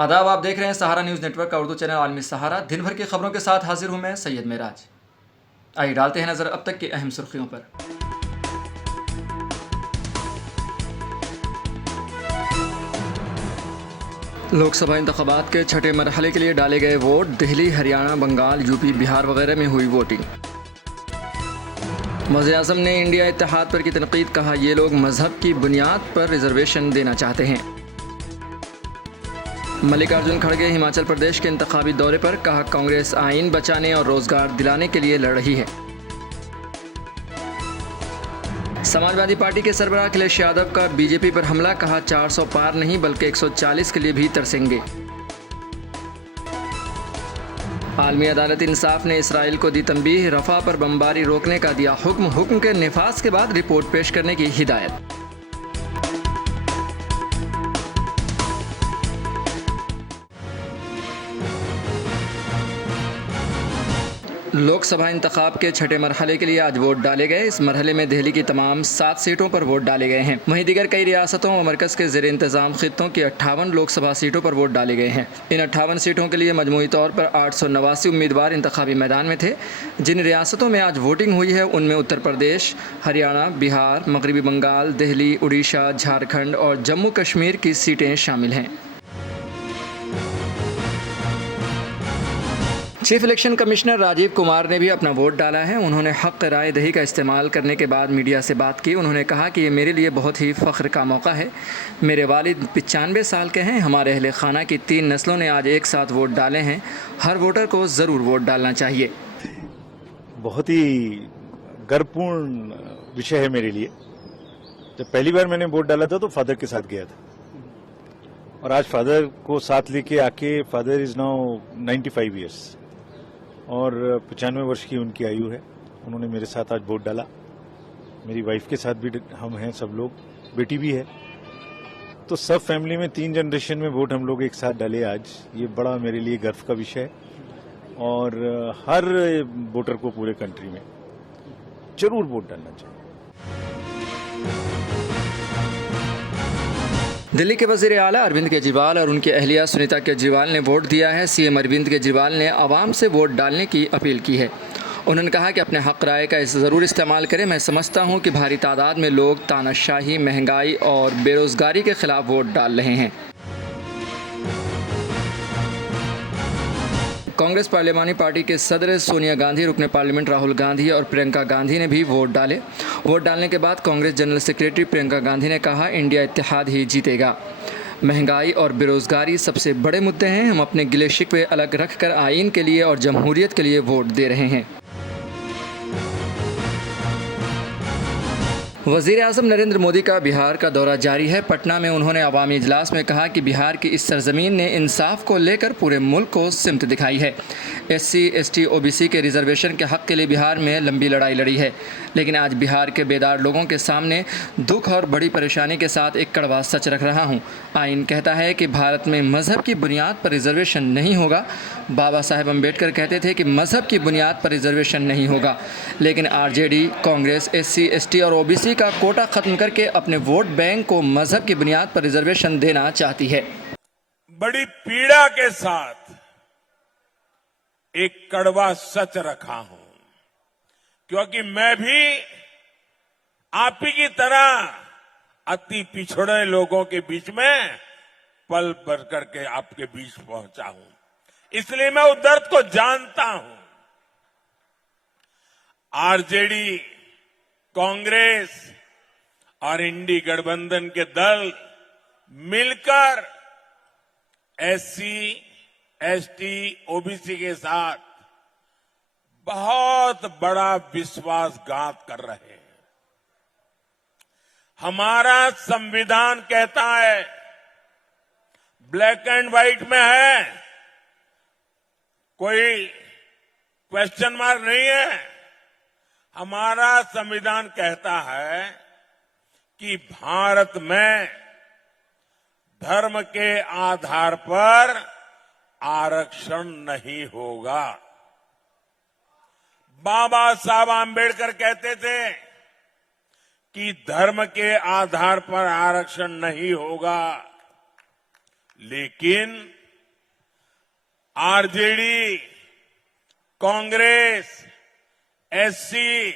आदाब, आप देख रहे हैं सहारा न्यूज़ नेटवर्क का उर्दू चैनल आलमी सहारा। दिन भर की खबरों के साथ हाजिर हूं मैं सैयद मेराज। आइए डालते हैं नज़र अब तक की अहम सुर्खियों पर। लोकसभा इंतखाबात के छठे मरहले के लिए डाले गए वोट। दिल्ली, हरियाणा, बंगाल, यूपी, बिहार वगैरह में हुई वोटिंग। वज़ीर-ए-आज़म ने इंडिया इत्तेहाद पर की तनकीद, कहा ये लोग मजहब की बुनियाद पर रिजर्वेशन देना चाहते हैं। मल्लिकार्जुन खड़गे हिमाचल प्रदेश के इंतखाबी दौरे पर, कहा कांग्रेस आइन बचाने और रोजगार दिलाने के लिए लड़ रही है। समाजवादी पार्टी के सरबराह अखिलेश यादव का बीजेपी पर हमला, कहा 400 पार नहीं बल्कि 140 के लिए भी तरसेंगे। आलमी अदालत इंसाफ ने इसराइल को दी तंबीह, रफा पर बमबारी रोकने का दिया हुक्म के निफाज के बाद रिपोर्ट पेश करने की हिदायत। लोकसभा इंतखाब के छठे मरहले के लिए आज वोट डाले गए। इस मरहले में दिल्ली की तमाम 7 सीटों पर वोट डाले गए हैं। वहीं दीगर कई रियासतों और मरकज़ के ज़ेर इंतज़ाम खित्तों की 58 लोकसभा सीटों पर वोट डाले गए हैं। इन 58 सीटों के लिए मजमूई तौर पर 889 उम्मीदवार इंतखाबी मैदान में थे। जिन रियासतों में आज वोटिंग हुई है उनमें उत्तर प्रदेश, हरियाणा, बिहार, मगरबी बंगाल, दिल्ली, उड़ीसा, झारखंड और जम्मू कश्मीर की सीटें शामिल हैं। Chief election commissioner Rajeev Kumar ने भी अपना वोट डाला है। उन्होंने हक़ राय दही का इस्तेमाल करने के बाद मीडिया से बात की। उन्होंने कहा कि ये मेरे लिए बहुत ही फ़ख्र का मौका है। मेरे वालिद 95 साल के हैं। हमारे अहले खाना की 3 नस्लों ने आज एक साथ वोट डाले हैं। हर वोटर को ज़रूर वोट डालना चाहिए। बहुत ही गर्वपूर्ण विषय है मेरे लिए। जब पहली बार मैंने वोट डाला था तो फादर के साथ गया था, और आज फादर को साथ लेके आके, फादर इज़ नाउ 95 ईयर्स और 95 वर्ष की उनकी आयु है। उन्होंने मेरे साथ आज वोट डाला। मेरी वाइफ के साथ भी हम हैं, सब लोग, बेटी भी है। तो सब फैमिली में 3 जनरेशन में वोट हम लोग एक साथ डाले आज। ये बड़ा मेरे लिए गर्व का विषय है, और हर वोटर को पूरे कंट्री में जरूर वोट डालना चाहिए। दिल्ली के वज़ीर आला अरविंद केजरीवाल और उनकी अहलिया सुनीता केजरीवाल ने वोट दिया है। सीएम अरविंद केजरीवाल ने आवाम से वोट डालने की अपील की है। उन्होंने कहा कि अपने हक़ राय का ज़रूर इस्तेमाल करें। मैं समझता हूं कि भारी तादाद में लोग तानाशाही, महंगाई और बेरोज़गारी के ख़िलाफ़ वोट डाल रहे हैं। कांग्रेस पार्लिमानी पार्टी के सदर सोनिया गांधी, रुकने पार्लियामेंट राहुल गांधी और प्रियंका गांधी ने भी वोट डाले। वोट डालने के बाद कांग्रेस जनरल सेक्रेटरी प्रियंका गांधी ने कहा, इंडिया इत्तेहाद ही जीतेगा। महंगाई और बेरोज़गारी सबसे बड़े मुद्दे हैं। हम अपने गिले शिकवे अलग रखकर आइन के लिए और जमहूरियत के लिए वोट दे रहे हैं। वज़ीर-ए-आज़म नरेंद्र मोदी का बिहार का दौरा जारी है। पटना में उन्होंने अवामी इजलास में कहा कि बिहार की इस सरजमीन ने इंसाफ को लेकर पूरे मुल्क को सिमत दिखाई है। SC, ST, OBC के रिजर्वेशन के हक़ के लिए बिहार में लंबी लड़ाई लड़ी है, लेकिन आज बिहार के बेदार लोगों के सामने दुख और बड़ी परेशानी के साथ एक कड़वा सच रख रहा हूँ। आइन कहता है कि भारत में मज़हब की बुनियाद पर रिजर्वेशन नहीं होगा। बाबा साहेब अम्बेडकर कहते थे कि मज़हब की बुनियाद पर रिजर्वेशन नहीं होगा, लेकिन RJD, कांग्रेस SC, ST और OBC का कोटा खत्म करके अपने वोट बैंक को मजहब की बुनियाद पर रिजर्वेशन देना चाहती है। बड़ी पीड़ा के साथ एक कड़वा सच रखा हूं, क्योंकि मैं भी आप ही की तरह अति पिछड़े लोगों के बीच में पल भर करके आपके बीच पहुंचा हूं। इसलिए मैं उस दर्द को जानता हूं। RJD, कांग्रेस और इंडी गठबंधन के दल मिलकर SC, ST, OBC के साथ बहुत बड़ा विश्वासघात कर रहे हैं। हमारा संविधान कहता है, ब्लैक एंड व्हाइट में है, कोई क्वेश्चन मार्क नहीं है। हमारा संविधान कहता है कि भारत में धर्म के आधार पर आरक्षण नहीं होगा। बाबा साहब आंबेडकर कहते थे कि धर्म के आधार पर आरक्षण नहीं होगा, लेकिन RJD, Congress, SC,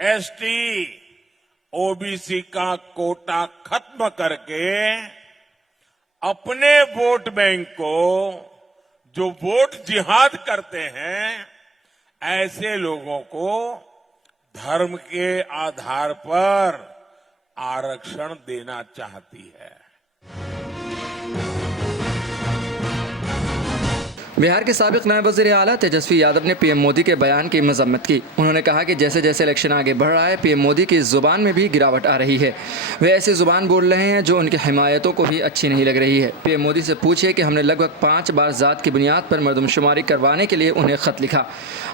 ST, OBC का कोटा खत्म करके अपने वोट बैंक को जो वोट जिहाद करते हैं, ऐसे लोगों को धर्म के आधार पर आरक्षण देना चाहती है। बिहार के साबिक नायब वज़ीर आला तेजस्वी यादव ने पीएम मोदी के बयान की मजम्मत की। उन्होंने कहा कि जैसे जैसे इलेक्शन आगे बढ़ रहा है, पीएम मोदी की जुबान में भी गिरावट आ रही है। वे ऐसी जुबान बोल रहे हैं जो उनकी हिमायतों को भी अच्छी नहीं लग रही है। पीएम मोदी से पूछिए कि हमने लगभग 5 बार ज़ात की बुनियाद पर मरदमशुमारी करवाने के लिए उन्हें ख़त लिखा।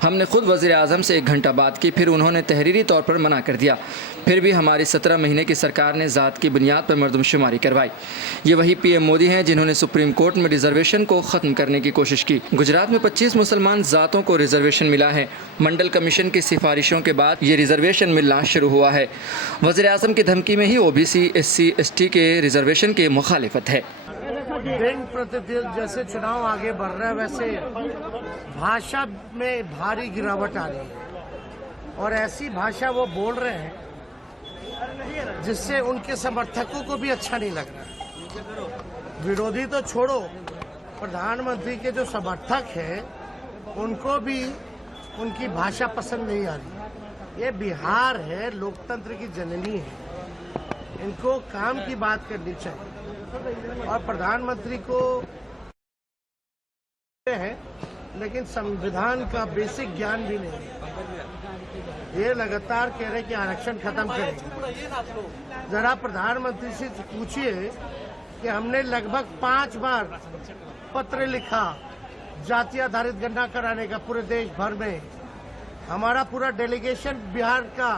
हमने खुद वज़ीर आज़म से 1 घंटा बात की, फिर उन्होंने तहरीरी तौर पर मना कर दिया। फिर भी हमारी 17 महीने की सरकार ने ज़ात की बुनियाद पर मरदमशुमारी करवाई। ये वही पीएम मोदी हैं जिन्होंने सुप्रीम कोर्ट में रिजर्वेशन को ख़त्म करने की कोशिश की। गुजरात में 25 मुसलमान ज़ातों को रिजर्वेशन मिला है। मंडल कमीशन की सिफारिशों के बाद ये रिजर्वेशन मिलना शुरू हुआ है। वज़ीर आज़म की धमकी में ही ओबीसी, एससी, एसटी के रिजर्वेशन की मुखालिफत है। दिन प्रतिदिन जैसे चुनाव आगे बढ़ रहा है, वैसे भाषा में भारी गिरावट आ रही है और ऐसी भाषा वो बोल रहे हैं जिससे उनके समर्थकों को भी अच्छा नहीं लग रहा। विरोधी तो छोड़ो, प्रधानमंत्री के जो समर्थक हैं उनको भी उनकी भाषा पसंद नहीं आ रही। ये बिहार है, लोकतंत्र की जननी है, इनको काम की बात करनी चाहिए। और प्रधानमंत्री को है लेकिन संविधान का बेसिक ज्ञान भी नहीं है। ये लगातार कह रहे कि आरक्षण खत्म करेंगे। जरा प्रधानमंत्री से पूछिए कि हमने लगभग 5 बार पत्र लिखा जाति आधारित गणना कराने का पूरे देश भर में। हमारा पूरा डेलीगेशन बिहार का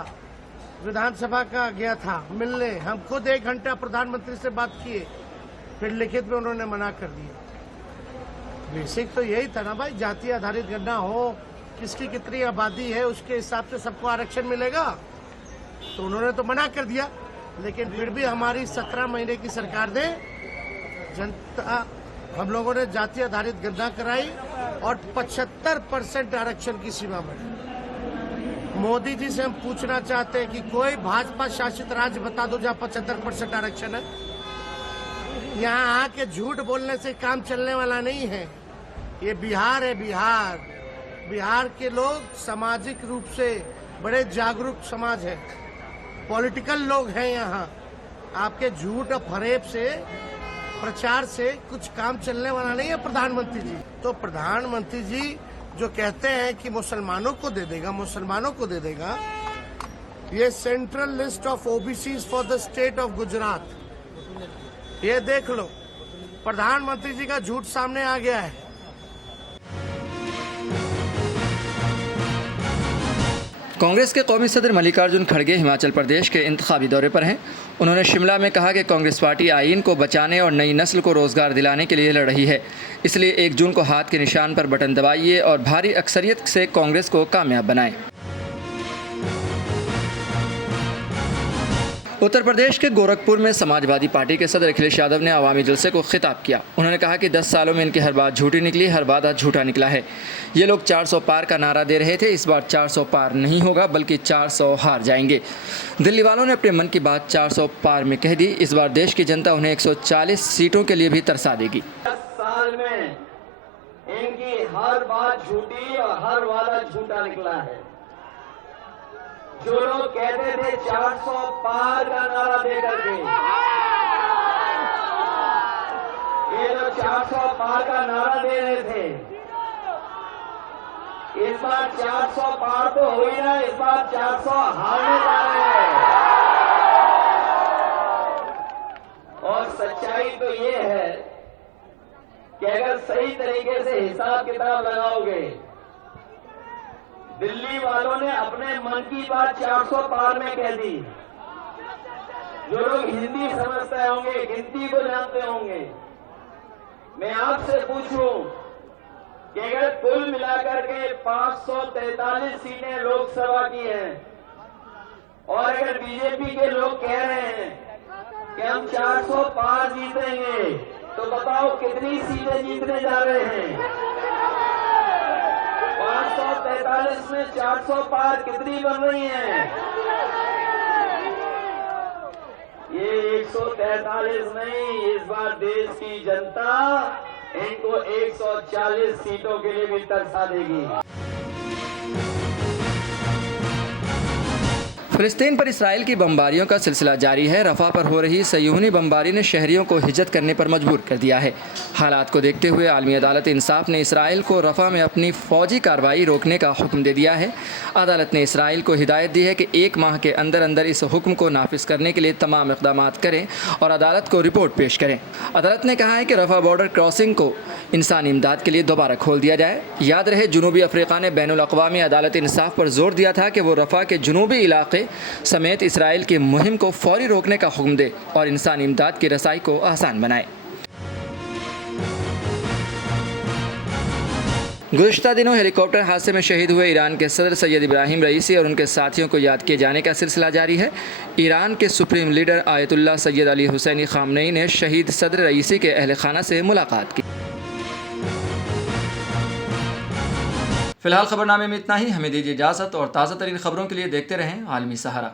विधानसभा का गया था मिलने। हम खुद 1 घंटा प्रधानमंत्री से बात किए, फिर लिखित में उन्होंने मना कर दिया। बेसिक तो यही था ना भाई, जाति आधारित गणना हो, किसकी कितनी आबादी है उसके हिसाब से सबको आरक्षण मिलेगा। तो उन्होंने तो मना कर दिया, लेकिन फिर भी हमारी 17 महीने की सरकार ने जनता, हम लोगों ने जाति आधारित गणना कराई और 75% आरक्षण की सीमा बढ़ी। मोदी जी से हम पूछना चाहते हैं कि कोई भाजपा शासित राज्य बता दो जहां 75% आरक्षण है। यहाँ आके झूठ बोलने से काम चलने वाला नहीं है। ये बिहार है, बिहार। बिहार के लोग सामाजिक रूप से बड़े जागरूक समाज है, पॉलिटिकल लोग हैं यहाँ। आपके झूठ और फरेब से, प्रचार से कुछ काम चलने वाला नहीं है प्रधानमंत्री जी। तो प्रधानमंत्री जी जो कहते हैं कि मुसलमानों को दे देगा, मुसलमानों को दे देगा, ये central list of OBCs for the state of Gujarat, ये देख लो, प्रधानमंत्री जी का झूठ सामने आ गया है। कांग्रेस के कौमी सदर मल्लिकार्जुन खड़गे हिमाचल प्रदेश के इंतखाबी दौरे पर हैं। उन्होंने शिमला में कहा कि कांग्रेस पार्टी आईन को बचाने और नई नस्ल को रोजगार दिलाने के लिए लड़ रही है। इसलिए 1 जून को हाथ के निशान पर बटन दबाइए और भारी अक्सरियत से कांग्रेस को कामयाब बनाएं। उत्तर प्रदेश के गोरखपुर में समाजवादी पार्टी के सदर अखिलेश यादव ने अवामी जलसे को खिताब किया। उन्होंने कहा कि 10 सालों में इनकी हर बात झूठी निकली, हर वादा झूठा निकला है। ये लोग 400 पार का नारा दे रहे थे, इस बार 400 पार नहीं होगा बल्कि 400 हार जाएंगे। दिल्ली वालों ने अपने मन की बात 400 पार में कह दी। इस बार देश की जनता उन्हें 140 सीटों के लिए भी तरसा देगी। 10 साल में इनकी हर बात झूठी और हर वादा झूठा निकला है। जो लोग कहते थे 400 पार का नारा दे करके, ये लोग 400 पार का नारा दे रहे थे। इस बार 400 पार तो हो ही ना, इस बार 400 हारने जा रहे हैं। और सच्चाई तो ये है कि अगर सही तरीके से हिसाब किताब लगाओगे, दिल्ली वालों ने अपने मन की बात 400 पार में कह दी। जो लोग हिंदी समझते होंगे, गिनती को जानते होंगे, मैं आपसे पूछूं कि अगर कुल मिलाकर के 543 सीटें लोकसभा की हैं और अगर बीजेपी के लोग कह रहे हैं कि हम 400 पार जीतेंगे, तो बताओ कितनी सीटें जीतने जा रहे हैं? 443 में 400 पार कितनी बन रही हैं? ये 143 नहीं, इस बार देश की जनता इनको 140 सीटों के लिए भी तरसा देगी। फिलिस्तीन पर इसराइल की बमबारियों का सिलसिला जारी है। रफ़ा पर हो रही सयूनी बमबारी ने शहरियों को हिजरत करने पर मजबूर कर दिया है। हालात को देखते हुए आलमी अदालत इंसाफ ने इसराइल को रफ़ा में अपनी फ़ौजी कार्रवाई रोकने का हुक्म दे दिया है। अदालत ने इसराइल को हिदायत दी है कि 1 माह के अंदर अंदर इस हुक्म को नाफिज करने के लिए तमाम इक़दाम करें और अदालत को रिपोर्ट पेश करें। अदालत ने कहा है कि रफ़ा बॉर्डर क्रॉसिंग को इंसानी इमदाद के लिए दोबारा खोल दिया जाए। याद रहे, जनूबी अफ्रीका ने बैनुल-अक़वामी अदालत इंसाफ पर जोर दिया था कि वो रफ़ा के जनूबी इलाके समेत इसराइल की मुहिम को फौरी रोकने का हुक्म दे और इंसानी इमदाद की रसाई को आसान बनाए। गुज़िश्ता दिनों हेलीकॉप्टर हादसे में शहीद हुए ईरान के सदर सैयद इब्राहिम रईसी और उनके साथियों को याद किए जाने का सिलसिला जारी है। ईरान के supreme leader Ayatollah Sayyid Ali Hosseini Khamenei ने शहीद सदर रईसी के अहल खाना से मुलाकात की। फिलहाल खबरनामे में इतना ही। हमें दीजिए इजाज़त और ताज़ा तरीन खबरों के लिए देखते रहें आलमी सहारा।